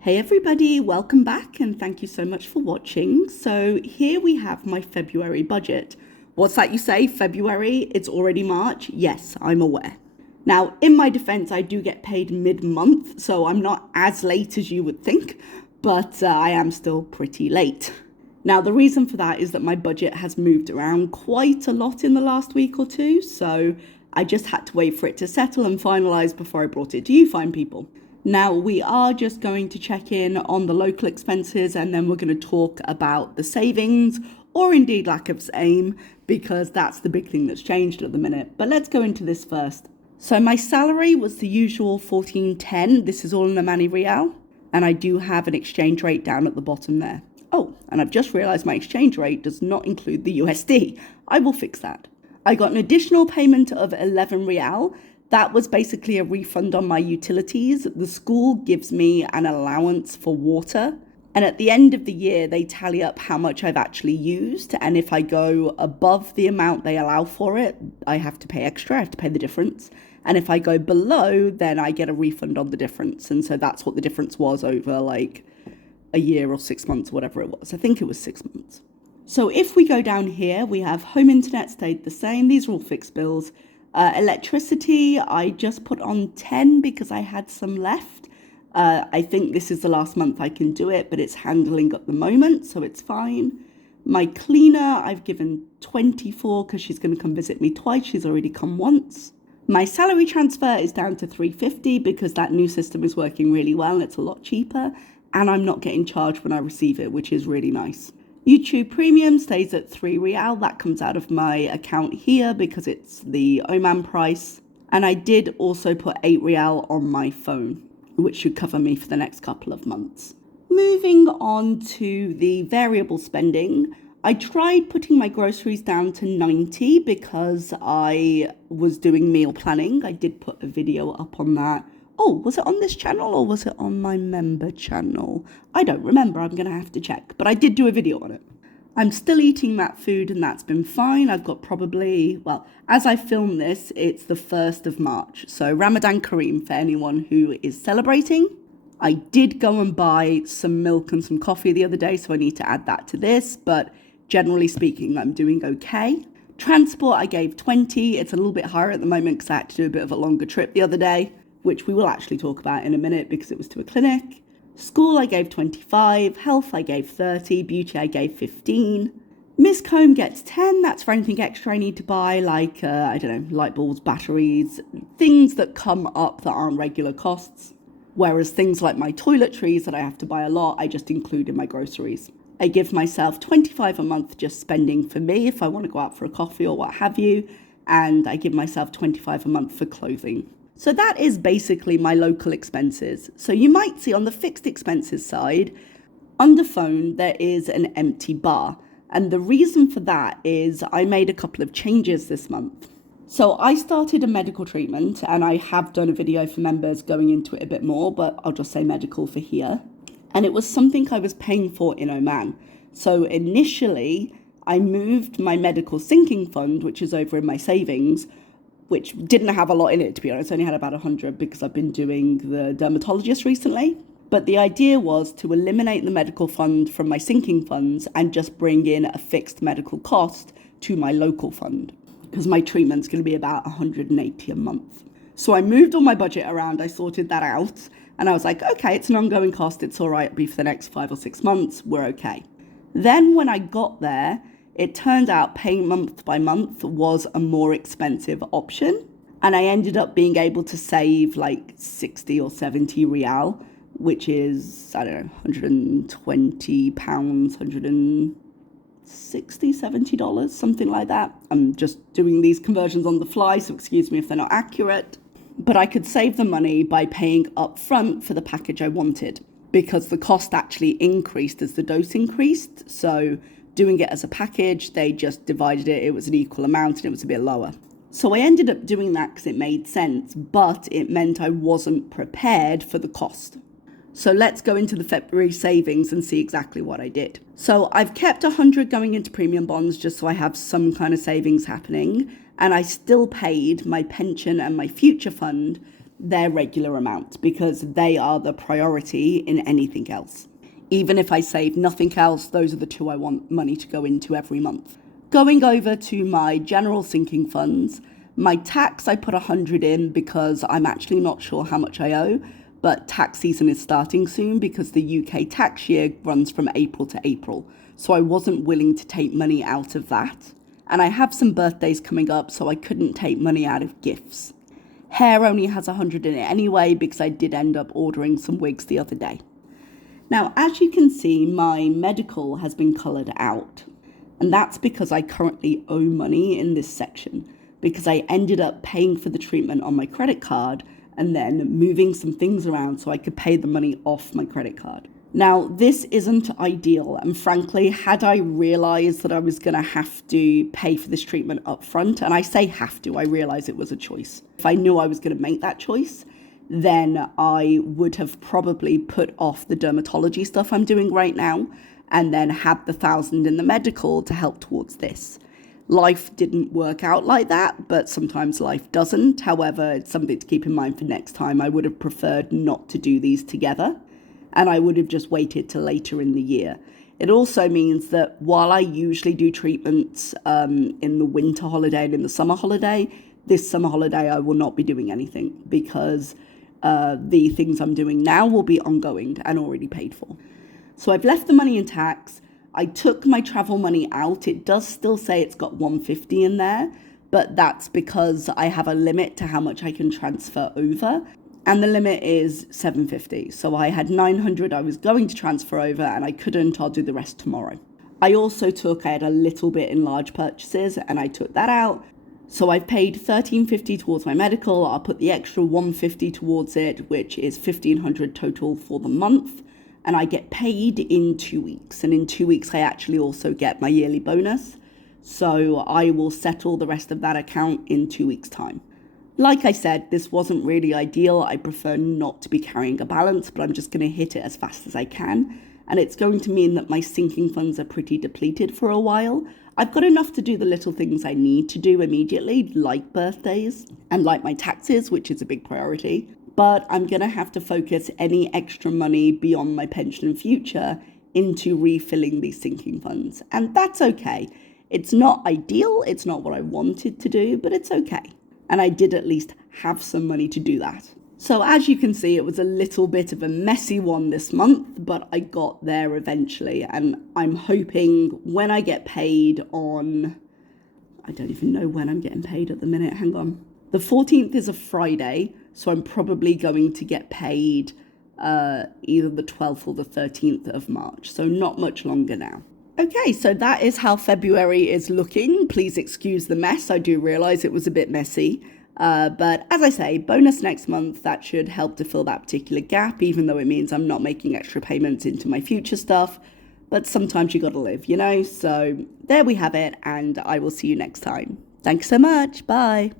Hey everybody, welcome back and thank you so much for watching. So here we have my February budget. What's that you say? February? It's already March? Yes, I'm aware. Now, in my defense, I do get paid mid-month, so I'm not as late as you would think, but I am still pretty late. Now, the reason for that is that my budget has moved around quite a lot in the last week or two, so I just had to wait for it to settle and finalize before I brought it to you fine people. Now, we are just going to check in on the local expenses and then we're going to talk about the savings or indeed lack of same, because that's the big thing that's changed at the minute. But let's go into this first. So my salary was the usual 14.10. This is all in Omani Real, and I do have an exchange rate down at the bottom there. Oh, and I've just realized my exchange rate does not include the USD. I will fix that. I got an additional payment of 11 Real. That was basically a refund on my utilities. The school gives me an allowance for water, and at the end of the year, they tally up how much I've actually used. And if I go above the amount they allow for it, I have to pay extra. I have to pay the difference. And if I go below, then I get a refund on the difference. And so that's what the difference was over like a year or 6 months, whatever it was. I think it was 6 months. So if we go down here, we have home internet stayed the same. These are all fixed bills. Electricity, I just put on 10 because I had some left. I think this is the last month I can do it, but it's handling at the moment, so it's fine. My cleaner, I've given 24 because she's going to come visit me twice. She's already come once. My salary transfer is down to 350 because that new system is working really well and it's a lot cheaper. And I'm not getting charged when I receive it, which is really nice. YouTube Premium stays at 3 Real. That comes out of my account here because it's the Oman price. And I did also put 8 Real on my phone, which should cover me for the next couple of months. Moving on to the variable spending, I tried putting my groceries down to 90 because I was doing meal planning. I did put a video up on that. Oh, was it on this channel or was it on my member channel? I don't remember. I'm going to have to check. But I did do a video on it. I'm still eating that food and that's been fine. I've got probably, well, as I film this, it's the 1st of March. So Ramadan Kareem for anyone who is celebrating. I did go and buy some milk and some coffee the other day, so I need to add that to this. But generally speaking, I'm doing okay. Transport, I gave 20. It's a little bit higher at the moment because I had to do a bit of a longer trip the other day, which we will actually talk about in a minute because it was to a clinic. School, I gave 25. Health, I gave 30. Beauty, I gave 15. Miss Comb gets 10. That's for anything extra I need to buy, like, I don't know, light bulbs, batteries, things that come up that aren't regular costs. Whereas things like my toiletries that I have to buy a lot, I just include in my groceries. I give myself 25 a month just spending for me if I want to go out for a coffee or what have you. And I give myself 25 a month for clothing. So that is basically my local expenses. So you might see on the fixed expenses side, under phone, there is an empty bar. And the reason for that is I made a couple of changes this month. So I started a medical treatment and I have done a video for members going into it a bit more, but I'll just say medical for here. And it was something I was paying for in Oman. So initially I moved my medical sinking fund, which is over in my savings, which didn't have a lot in it, to be honest. I only had about 100 because I've been doing the dermatologist recently. But the idea was to eliminate the medical fund from my sinking funds and just bring in a fixed medical cost to my local fund, because my treatment's going to be about 180 a month. So I moved all my budget around, I sorted that out, and I was like, okay, it's an ongoing cost, it's all right, it'll be for the next 5 or 6 months, we're okay. Then when I got there, it turned out paying month by month was a more expensive option. And I ended up being able to save like 60 or 70 Real, which is, I don't know, 120 pounds, 160, $70, something like that. I'm just doing these conversions on the fly, so excuse me if they're not accurate. But I could save the money by paying up front for the package I wanted, because the cost actually increased as the dose increased. So doing it as a package, they just divided it. It was an equal amount and it was a bit lower. So I ended up doing that because it made sense, but it meant I wasn't prepared for the cost. So let's go into the February savings and see exactly what I did. So I've kept 100 going into premium bonds just so I have some kind of savings happening. And I still paid my pension and my future fund their regular amount because they are the priority in anything else. Even if I save nothing else, those are the two I want money to go into every month. Going over to my general sinking funds, my tax I put 100 in because I'm actually not sure how much I owe, but tax season is starting soon because the UK tax year runs from April to April. So I wasn't willing to take money out of that. And I have some birthdays coming up, so I couldn't take money out of gifts. Hair only has 100 in it anyway because I did end up ordering some wigs the other day. Now, as you can see, my medical has been coloured out. And that's because I currently owe money in this section because I ended up paying for the treatment on my credit card and then moving some things around so I could pay the money off my credit card. Now, this isn't ideal, and frankly, had I realised that I was going to have to pay for this treatment up front, and I say have to, I realise it was a choice. If I knew I was going to make that choice, then I would have probably put off the dermatology stuff I'm doing right now and then had the 1,000 in the medical to help towards this. Life didn't work out like that, but sometimes life doesn't. However, it's something to keep in mind for next time. I would have preferred not to do these together, and I would have just waited till later in the year. It also means that while I usually do treatments in the winter holiday and in the summer holiday, this summer holiday I will not be doing anything because the things I'm doing now will be ongoing and already paid for. So I've left the money in tax. I took my travel money out. It does still say it's got 150 in there, but that's because I have a limit to how much I can transfer over. And the limit is 750. So I had 900 I was going to transfer over and I couldn't. I'll do the rest tomorrow. I had a little bit in large purchases and I took that out. So I've paid $1,350 towards my medical. I'll put the extra $150 towards it, which is $1,500 total for the month. And I get paid in 2 weeks. And in 2 weeks, I actually also get my yearly bonus. So I will settle the rest of that account in 2 weeks' time. Like I said, this wasn't really ideal. I prefer not to be carrying a balance, but I'm just going to hit it as fast as I can. And it's going to mean that my sinking funds are pretty depleted for a while. I've got enough to do the little things I need to do immediately, like birthdays and like my taxes, which is a big priority. But I'm going to have to focus any extra money beyond my pension and future into refilling these sinking funds. And that's okay. It's not ideal. It's not what I wanted to do, but it's okay. And I did at least have some money to do that. So as you can see, it was a little bit of a messy one this month, but I got there eventually. And I'm hoping when I get paid on, I don't even know when I'm getting paid at the minute. Hang on. The 14th is a Friday, so I'm probably going to get paid either the 12th or the 13th of March. So not much longer now. Okay, so that is how February is looking. Please excuse the mess. I do realise it was a bit messy. But as I say, bonus next month, that should help to fill that particular gap, even though it means I'm not making extra payments into my future stuff. But sometimes you got to live, you know? So there we have it, and I will see you next time. Thanks so much. Bye.